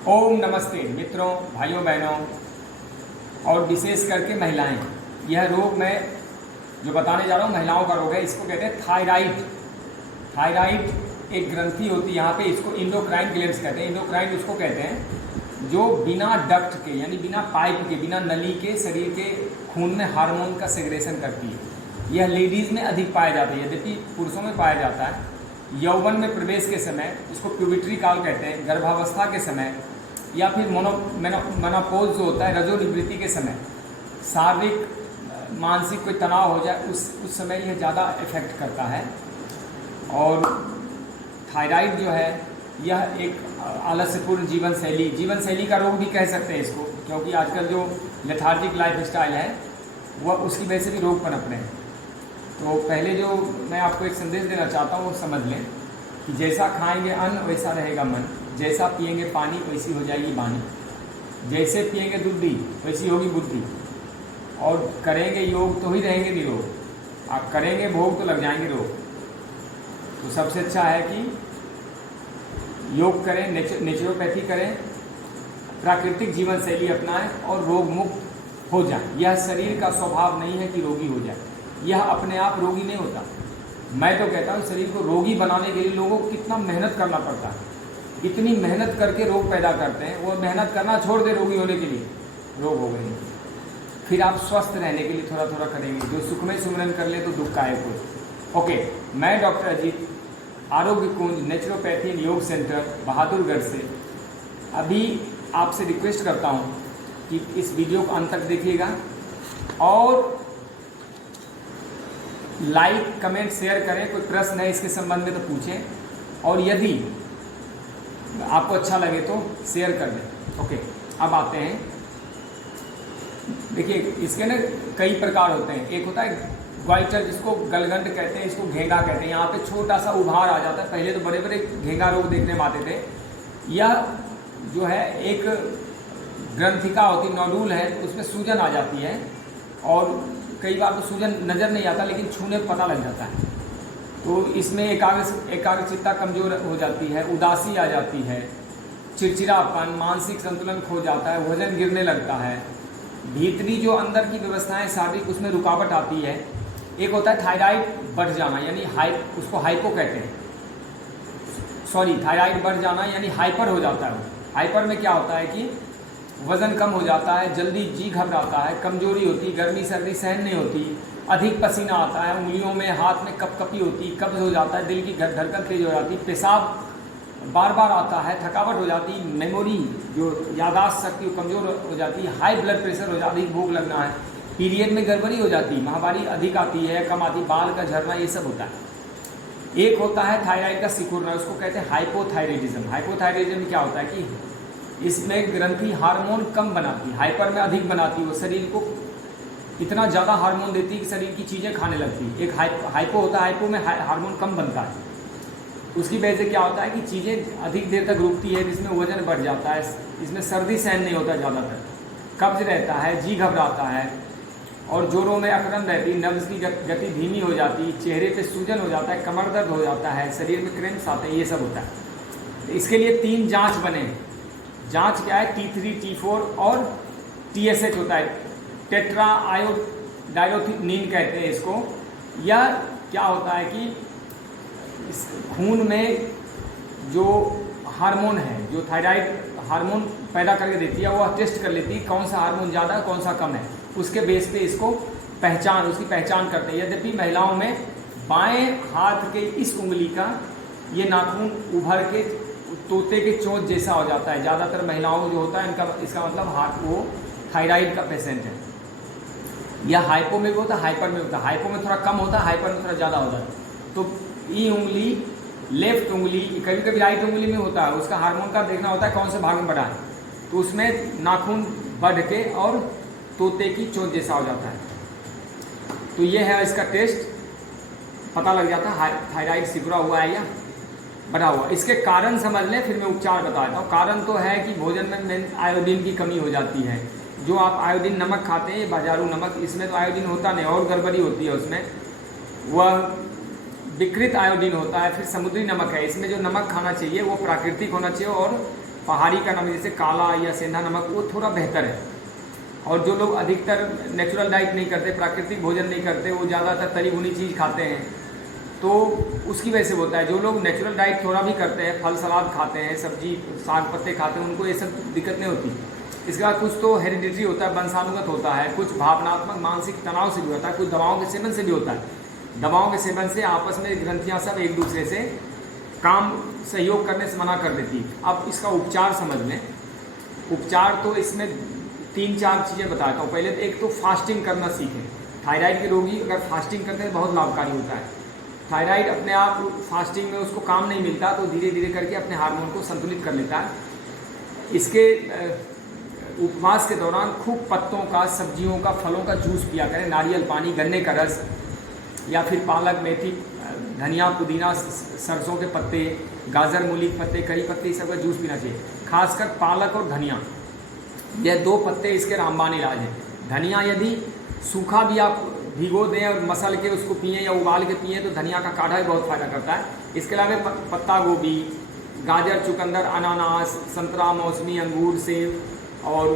ओम नमस्ते मित्रों, भाइयों बहनों और विशेष करके महिलाएं। यह रोग मैं जो बताने जा रहा हूँ महिलाओं का रोग है। इसको कहते हैं थायराइड। थायराइड एक ग्रंथि होती है यहाँ पे, इसको इंडोक्राइन ग्लैंड्स कहते हैं। इंडोक्राइन उसको कहते हैं जो बिना डक्ट के यानी बिना पाइप के, बिना नली के शरीर के खून में हार्मोन का सेग्रेशन करती है। यह लेडीज़ में अधिक पाया जाता है, यद्यपि पुरुषों में पाया जाता है। यौवन में प्रवेश के समय, इसको प्यूबिट्री काल कहते हैं, गर्भावस्था के समय या फिर मेनोपॉज जो होता है रजो निवृत्ति के समय, शारीरिक मानसिक कोई तनाव हो जाए उस समय यह ज़्यादा इफेक्ट करता है। और थायराइड जो है यह एक आलस्यपूर्ण जीवन शैली का रोग भी कह सकते हैं इसको, क्योंकि आजकल जो लेथार्जिक लाइफ स्टाइल है वह उसकी वजह से भी रोग पनप रहे हैं। तो पहले जो मैं आपको एक संदेश देना चाहता हूँ वो समझ लें कि जैसा खाएंगे अन्न वैसा रहेगा मन, जैसा पिएंगे पानी वैसी हो जाएगी वाणी, जैसे पिएंगे दूधी वैसी होगी बुद्धि, और करेंगे योग तो ही रहेंगे निरोग, आप करेंगे भोग तो लग जाएंगे रोग। तो सबसे अच्छा है कि योग करें, नेचुरोपैथी करें, प्राकृतिक जीवन शैली अपनाएं और रोग मुक्त हो जाए। यह शरीर का स्वभाव नहीं है कि रोगी हो जाए, यह अपने आप रोगी नहीं होता। मैं तो कहता हूँ शरीर को रोगी बनाने के लिए लोगों को कितना मेहनत करना पड़ता है। इतनी मेहनत करके रोग पैदा करते हैं, वो मेहनत करना छोड़ दे रोगी होने के लिए, रोग हो गए। फिर आप स्वस्थ रहने के लिए थोड़ा थोड़ा करेंगे, जो सुखमय सुमरन कर ले तो दुख का है कोई। ओके, मैं डॉक्टर अजीत, आरोग्य कुंज नेचुरोपैथी एंड योग सेंटर बहादुरगढ़ से अभी आपसे रिक्वेस्ट करता हूँ कि इस वीडियो को अंत तक देखिएगा और लाइक कमेंट शेयर करें। कोई प्रश्न है इसके संबंध में तो पूछें, और यदि आपको अच्छा लगे तो शेयर कर दें। ओके, अब आते हैं। देखिए इसके ना कई प्रकार होते हैं। एक होता है ग्वाइटर, जिसको गलगंड कहते हैं, इसको घेंगा कहते हैं। यहाँ पे छोटा सा उभार आ जाता है। पहले तो बड़े बड़े घेंगा रोग देखने में आते थे। यह जो है एक ग्रंथिका होती, नोडूल है, उसमें सूजन आ जाती है और कई बार तो सूजन नज़र नहीं आता लेकिन छूने पर पता लग जाता है। तो इसमें एकाग्रचित्ता कमज़ोर हो जाती है, उदासी आ जाती है, चिड़चिड़ापन, मानसिक संतुलन खो जाता है, वजन गिरने लगता है, भीतरी जो अंदर की व्यवस्थाएं शारीरिक उसमें रुकावट आती है। एक होता है थायराइड बढ़ जाना, यानी उसको हाइपो कहते हैं, थायराइड बढ़ जाना यानी हाइपर हो जाता है। हाइपर में क्या होता है कि वज़न कम हो जाता है, जल्दी जी घबराता है, कमजोरी होती, गर्मी सर्दी सहन नहीं होती, अधिक पसीना आता है, उंगलियों में हाथ में कपकपी होती, कब्ज हो जाता है, दिल की धड़कन तेज हो जाती, पेशाब बार बार आता है, थकावट हो जाती, मेमोरी जो यादाश्त शक्ति वो कमज़ोर हो जाती, हाई ब्लड प्रेशर हो जाती, भूख लगना है, पीरियड में गड़बड़ी हो जाती, माहवारी अधिक आती है, कम आती, बाल का झड़ना, ये सब होता है। एक होता है थायराइड का सिकुड़ना, उसको कहते हैं हाइपोथायराइडिज्म। हाइपोथायराइडिज्म क्या होता है कि इसमें ग्रंथि हार्मोन कम बनाती, हाइपर में अधिक बनाती, वो शरीर को इतना ज़्यादा हार्मोन देती कि शरीर की चीज़ें खाने लगती। एक हाइपो होता है, हाइपो में हार्मोन कम बनता है, उसकी वजह से क्या होता है कि चीज़ें अधिक देर तक रुकती है, जिसमें वजन बढ़ जाता है, इसमें सर्दी सहन नहीं होता ज़्यादातर, कब्ज रहता है, जी घबराता है और जोड़ों में अकड़न रहती, नब्ज़ की गति धीमी हो जाती, चेहरे पे सूजन हो जाता है, कमर दर्द हो जाता है, शरीर में क्रैम्प्स आते हैं, ये सब होता है। इसके लिए 3 जाँच बने। जाँच क्या है? T3, T4 और TSH होता है, टेट्रा आयोडायोथिनीन कहते हैं इसको। यह क्या होता है कि इस खून में जो हार्मोन है, जो थायराइड हार्मोन पैदा करके देती है, वो टेस्ट कर लेती है कौन सा हार्मोन ज़्यादा है कौन सा कम है, उसके बेस पे इसको उसकी पहचान करते हैं। यद्यपि महिलाओं में बाएं हाथ के इस उंगली का ये नाखून उभर के तोते के चोंच जैसा हो जाता है। ज़्यादातर महिलाओं को जो होता है इसका मतलब हाथ वो थायराइड का पेशेंट है। यह हाइपो में भी होता है, हाइपर में होता है। हाइपो में थोड़ा कम होता है, हाइपर में थोड़ा ज़्यादा होता है। तो ई उंगली, लेफ्ट उंगली, कभी कभी राइट उंगली में होता है, उसका हार्मोन का देखना होता है कौन से भाग में बढ़ा है, तो उसमें नाखून बढ़ के और तोते की चोंच जैसा हो जाता है। तो ये है इसका टेस्ट, पता लग जाता है थायराइड सिकुड़ा हुआ है या बढ़ा हुआ। इसके कारण समझ लें, फिर मैं उपचार बताता हूँ। कारण तो है कि भोजन में आयोडीन की कमी हो जाती है। जो आप आयोडीन नमक खाते हैं, बाजारू नमक, इसमें तो आयोडीन होता नहीं और गड़बड़ी होती है उसमें, वह विकृत आयोडीन होता है। फिर समुद्री नमक है, इसमें जो नमक खाना चाहिए वो प्राकृतिक होना चाहिए और पहाड़ी का नमक जैसे काला या सेंधा नमक वो थोड़ा बेहतर है। और जो लोग अधिकतर नेचुरल डाइट नहीं करते, प्राकृतिक भोजन नहीं करते, वो ज़्यादातर तली भुनी चीज़ खाते हैं, तो उसकी वजह से होता है। जो लोग नेचुरल डाइट थोड़ा भी करते हैं, फल सलाद खाते हैं, सब्जी साग पत्ते खाते हैं, उनको ये सब दिक्कत नहीं होती। इसके बाद कुछ तो हेरिडिटरी होता है, वंशानुगत होता है, कुछ भावनात्मक मानसिक तनाव से भी होता है, कुछ दवाओं के सेवन से भी होता है। दवाओं के सेवन से आपस में ग्रंथियाँ सब एक दूसरे से काम सहयोग करने से मना कर देती है। अब इसका उपचार समझ लें। उपचार तो इसमें 3-4 चीज़ें बताता हूँ। पहले तो एक तो फास्टिंग करना सीखें। थायराइड के रोगी अगर फास्टिंग करते हैं बहुत लाभकारी होता है। थायराइड अपने आप फास्टिंग में उसको काम नहीं मिलता तो धीरे धीरे करके अपने हार्मोन को संतुलित कर लेता है। इसके उपवास के दौरान खूब पत्तों का, सब्जियों का, फलों का जूस पिया करें, नारियल पानी, गन्ने का रस, या फिर पालक, मेथी, धनिया, पुदीना, सरसों के पत्ते, गाजर, मूली के पत्ते, करी पत्ते, इस सब का जूस पीना चाहिए। खासकर पालक और धनिया, यह 2 पत्ते इसके रामबाण इलाज हैं। धनिया यदि सूखा भी आप भिगो दें और मसल के उसको पिएं या उबाल के पिएं तो धनिया का काढ़ा भी बहुत फ़ायदा करता है। इसके अलावा पत्ता गोभी, गाजर, चुकंदर, अनानास, संतरा, मौसमी, अंगूर, सेब और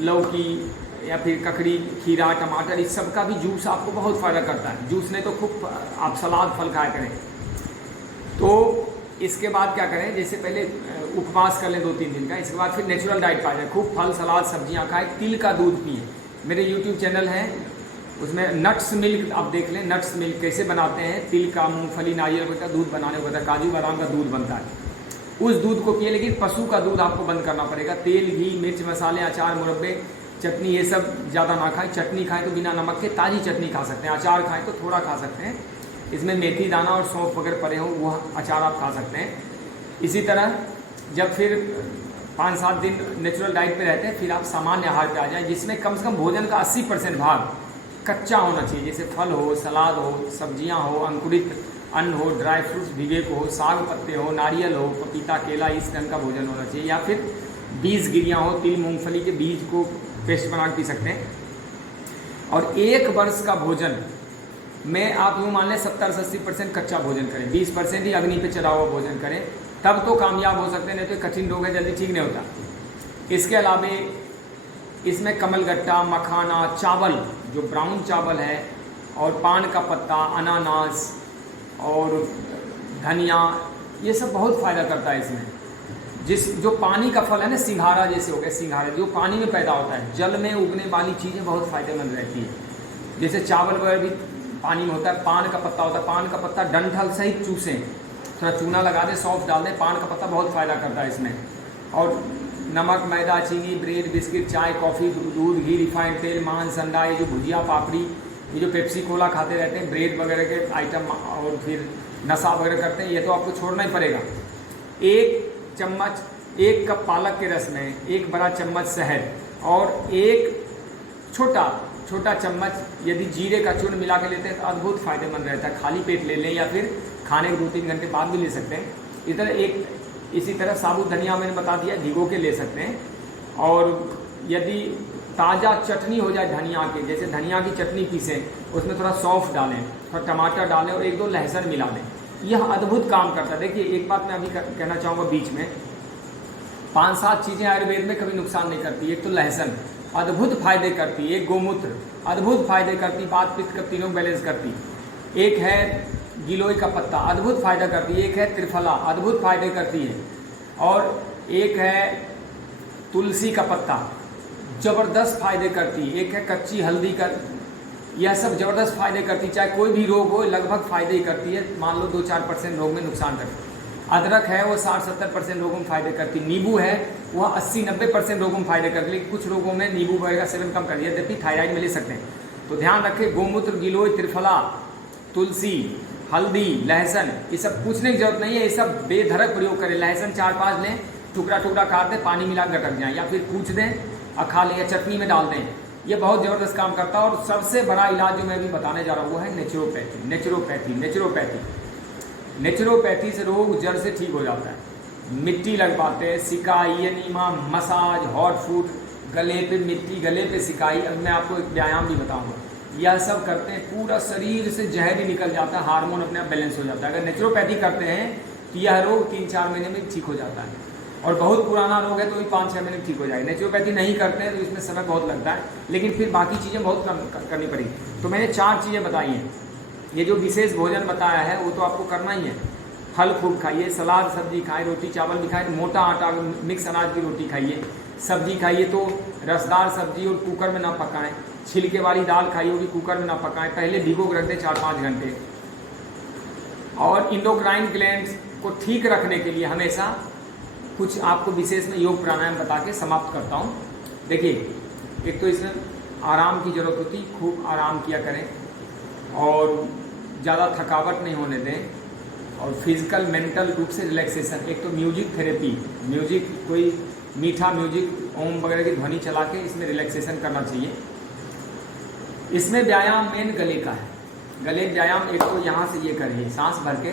लौकी या फिर ककड़ी, खीरा, टमाटर, इस सब का भी जूस आपको बहुत फ़ायदा करता है। जूस नहीं तो खूब आप सलाद फल खाया करें। तो इसके बाद क्या करें, जैसे पहले उपवास कर लें 2-3 दिन का, इसके बाद फिर नेचुरल डाइट पा जाए, खूब फल सलाद सब्जियां खाएं, तिल का दूध पिए। मेरे यूट्यूब चैनल है, उसमें नट्स मिल्क आप देख लें, नट्स मिल्क कैसे बनाते हैं, तिल का, मूंगफली, नारियल का दूध बनाने को, काजू बादाम का दूध बनता है, उस दूध को पिए। लेकिन पशु का दूध आपको बंद करना पड़ेगा। तेल, घी, मिर्च मसाले, अचार, मुरब्बे, चटनी, ये सब ज़्यादा ना खाएं। चटनी खाएं तो बिना नमक के ताज़ी चटनी खा सकते हैं, अचार खाएं तो थोड़ा खा सकते हैं, इसमें मेथी दाना और सौंफ वगैरह पड़े हों वो अचार आप खा सकते हैं। इसी तरह जब फिर 5-7 दिन नेचुरल डाइट पे रहते हैं, फिर आप सामान्य आहार पे आ जाएं, जिसमें कम से कम भोजन का 80% भाग कच्चा होना चाहिए, जैसे फल हो, सलाद हो, सब्जियां हो, अंकुरित अन्न हो, ड्राई फ्रूट्स भिगे को हो, साग पत्ते हो, नारियल हो, पपीता, केला, इस ढंग का भोजन होना चाहिए। या फिर बीज गिरियाँ हो, तिल मूंगफली के बीज को पेस्ट बना के पी सकते हैं। और 1 वर्ष का भोजन में आप यूँ मान लें 70-80% कच्चा भोजन करें, 20% ही अग्नि पे चढ़ा हुआ भोजन करें, तब तो कामयाब हो सकते हैं, नहीं तो कठिन रोग है जल्दी ठीक नहीं होता। इसके अलावा इसमें कमलगट्टा, मखाना, चावल जो ब्राउन चावल है, और पान का पत्ता, अनानास और धनिया, ये सब बहुत फ़ायदा करता है इसमें। जो पानी का फल है ना, सिंघाड़ा जैसे हो गया, सिंघाड़ा जो पानी में पैदा होता है, जल में उगने वाली चीज़ें बहुत फ़ायदेमंद रहती है। जैसे चावल वगैरह भी पानी में होता है, पान का पत्ता होता है, पान का पत्ता डंठल सहित चूसें, थोड़ा चूना लगा दें, सौंफ डाल दें, पान का पत्ता बहुत फ़ायदा करता है इसमें। और नमक, मैदा, चीनी, ब्रेड, बिस्किट, चाय, कॉफ़ी, दूध, घी, रिफाइंड तेल, मांस, अंडा, ये जो भुजिया, पापड़ी, ये जो पेप्सी कोला खाते रहते हैं, ब्रेड वगैरह के आइटम और फिर नशा वगैरह करते हैं, ये तो आपको छोड़ना ही पड़ेगा। 1 कप पालक के रस में 1 बड़ा चम्मच शहद और 1 छोटा चम्मच यदि जीरे का चूर्ण मिला के लेते हैं तो अद्भुत फ़ायदेमंद रहता है। खाली पेट ले लें या फिर खाने के 2-3 घंटे बाद भी ले सकते हैं। इसी तरह साबुत धनिया मैंने बता दिया, भिगो के ले सकते हैं। और यदि ताज़ा चटनी हो जाए धनिया की, जैसे धनिया की चटनी पीसें, उसमें थोड़ा सौंफ डालें, थोड़ा टमाटर डालें और 1-2 लहसुन मिला दें, यह अद्भुत काम करता है। देखिए एक बात मैं अभी कहना चाहूँगा बीच में, 5-7 चीज़ें आयुर्वेद में कभी नुकसान नहीं करती। एक तो लहसुन अद्भुत फायदे करती है, एक गोमूत्र अद्भुत फायदे करती, बात पित्त का तीनों बैलेंस करती, एक है गिलोय का पत्ता अद्भुत फायदा करती है, एक है त्रिफला अद्भुत फायदे करती है, और एक है तुलसी का पत्ता ज़बरदस्त फायदे करती है, एक है कच्ची हल्दी का, यह सब ज़बरदस्त फायदे करती। चाहे कोई भी रोग हो लगभग फायदे ही करती है, मान लो 2-4% रोग में नुकसान करती है। अदरक है वो 60-70% रोगों में फायदे करती। नींबू है वह 80-90% रोगों में फायदे करती, लेकिन कुछ रोगों में नींबू वगैरह का सेवन कम कर दिया, जबकि थायराइड में ले सकते हैं। तो ध्यान रखें, गोमूत्र, गिलोय, त्रिफला, तुलसी, हल्दी, लहसुन, ये सब पूछने की जरूरत नहीं है, ये सब बेधड़क प्रयोग करें। लहसुन 4-5 लें, टुकड़ा काट दें, पानी मिला कर रख जाएँ, या फिर कूच दें और खा लें, या चटनी में डाल दें। ये बहुत ज़बरदस्त काम करता है। और सबसे बड़ा इलाज जो मैं अभी बताने जा रहा हूँ वो है नेचुरोपैथी से रोग जड़ से ठीक हो जाता है। मिट्टी लगवाते हैं, सिकाई, एनीमा, मसाज, हॉट फूड, गले पे मिट्टी, गले पे सिकाई। अब मैं आपको एक व्यायाम भी बताऊंगा, यह सब करते हैं, पूरा शरीर से जहर ही निकल जाता है, हार्मोन अपने आप बैलेंस हो जाता है। अगर नेचुरोपैथी करते हैं तो यह रोग 3-4 महीने में ठीक हो जाता है। और बहुत पुराना रोग है तो भी 5-6 महीने में ठीक हो जाएगा। नेचुरोपैथी नहीं करते हैं तो इसमें समय बहुत लगता है, लेकिन फिर बाकी चीज़ें बहुत कम करनी पड़ेगी। तो मैंने 4 चीज़ें बताई हैं। ये जो विशेष भोजन बताया है वो तो आपको करना ही है। फल खूब खाइए, सलाद सब्जी खाएं, रोटी चावल भी खाएं, मोटा आटा मिक्स अनाज की रोटी खाइए, सब्जी खाइए तो रसदार सब्जी और कुकर में ना पकाएं, छिलके वाली दाल खाइए वो भी कुकर में ना पकाएं, पहले भिगो के रख दें 4-5 घंटे। और इंडोक्राइन ग्लैंड्स को ठीक रखने के लिए हमेशा कुछ आपको विशेष में योग प्राणायाम बता के समाप्त करता हूँ। देखिए, एक तो इसमें आराम की ज़रूरत होती, खूब आराम किया करें और ज़्यादा थकावट नहीं होने दें, और फिजिकल मेंटल रूप से रिलैक्सेशन। एक तो म्यूजिक थेरेपी, म्यूजिक कोई मीठा म्यूजिक ओम वगैरह की ध्वनि चला के इसमें रिलैक्सेशन करना चाहिए। इसमें व्यायाम मेन गले का है। गले व्यायाम एक तो यहाँ से ये करिए, सांस भर के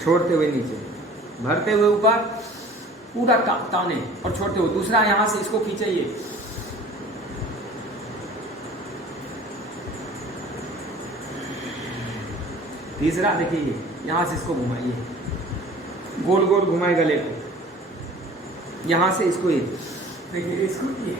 छोड़ते हुए नीचे, भरते हुए ऊपर, पूरा ताने और छोड़ते हुए। दूसरा यहाँ से इसको खींचिए, तीसरा देखिए यहाँ से इसको घुमाइए, गोल गोल घुमाए गले को, यहाँ से इसको ये देखिए, इसको ये,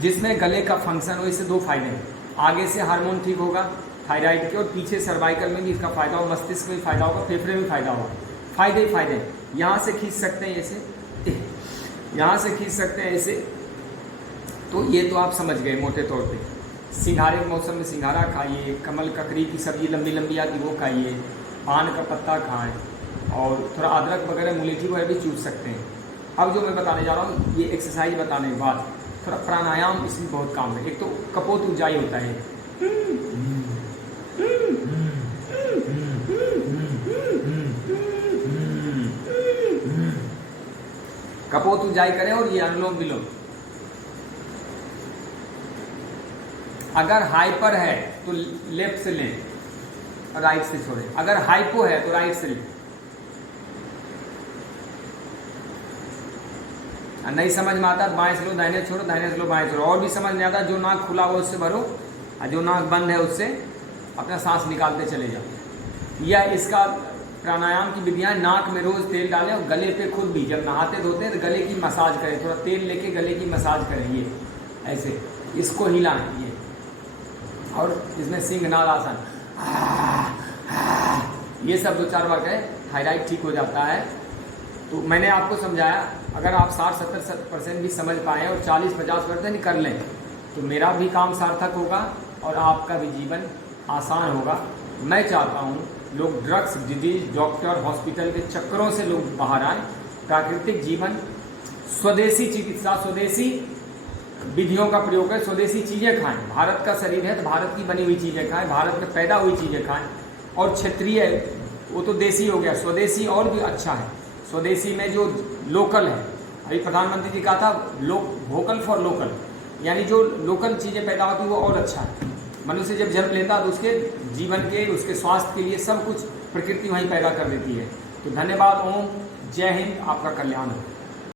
जिसमें गले का फंक्शन हो। इससे 2 फायदे हैं, आगे से हार्मोन ठीक होगा थायराइड के, और पीछे सर्वाइकल में भी इसका फायदा होगा, मस्तिष्क में भी फायदा होगा, फेफड़े में भी फायदा होगा। फायदे ही फायदे हैं। यहाँ से खींच सकते हैं ऐसे, यहाँ से खींच सकते हैं ऐसे। तो ये तो आप समझ गए मोटे तौर पे। सिंघारे के मौसम में सिंघारा खाइए, कमल ककड़ी की सब्जी लंबी लंबी आती वो खाइए, पान का पत्ता खाएं, और थोड़ा अदरक वगैरह मुलेठी वगैरह भी चूस सकते हैं। अब जो मैं बताने जा रहा हूँ, ये एक्सरसाइज बताने के बाद थोड़ा प्राणायाम इसमें बहुत काम है। एक तो कपोत ऊंचाई होता है, कपोत ऊंचाई करें, और ये अनुलोम विलोम। अगर हाइपर है तो लेफ्ट से लें, राइट से छोड़ें। अगर हाइपो है तो राइट से लें। नहीं समझ में आता बाएं से लो, दाहिने छोड़ो, दाहिने से लो, बाएं छोड़ो। और भी समझ नहीं आता, जो नाक खुला हुआ उससे भरो, और जो नाक बंद है उससे अपना सांस निकालते चले जाओ। यह इसका प्राणायाम की विधियां। नाक में रोज तेल डालें, और गले पे खुद भी जब नहाते धोते हैं तो गले की मसाज करें, थोड़ा तेल लेके गले की मसाज करें, ये ऐसे, इसको हिलाएं ये। और इसमें सिंहनाद आसन, ये सब 2-4 बार करें, थायराइड ठीक हो जाता है। तो मैंने आपको समझाया, अगर आप 60-70% भी समझ पाएँ और 40-50% कर लें तो मेरा भी काम सार्थक होगा और आपका भी जीवन आसान होगा। मैं चाहता हूँ लोग ड्रग्स, डिजीज, डॉक्टर, हॉस्पिटल के चक्करों से लोग बाहर आएँ, प्राकृतिक जीवन, स्वदेशी चिकित्सा, स्वदेशी विधियों का प्रयोग करें, स्वदेशी चीज़ें खाएं। भारत का शरीर है तो भारत की बनी हुई चीज़ें खाएं, भारत में पैदा हुई चीज़ें खाएं। और क्षेत्रीय, वो तो देसी हो गया, स्वदेशी और भी अच्छा है। स्वदेशी में जो लोकल है, अभी प्रधानमंत्री जी कहा था वोकल फॉर लोकल, यानी जो लोकल चीज़ें पैदा होती है वो और अच्छा है। मनुष्य जब जन्म लेता है तो उसके जीवन के, उसके स्वास्थ्य के लिए सब कुछ प्रकृति वहीं पैदा कर देती है। तो धन्यवाद। ओम जय हिंद, आपका कल्याण हो।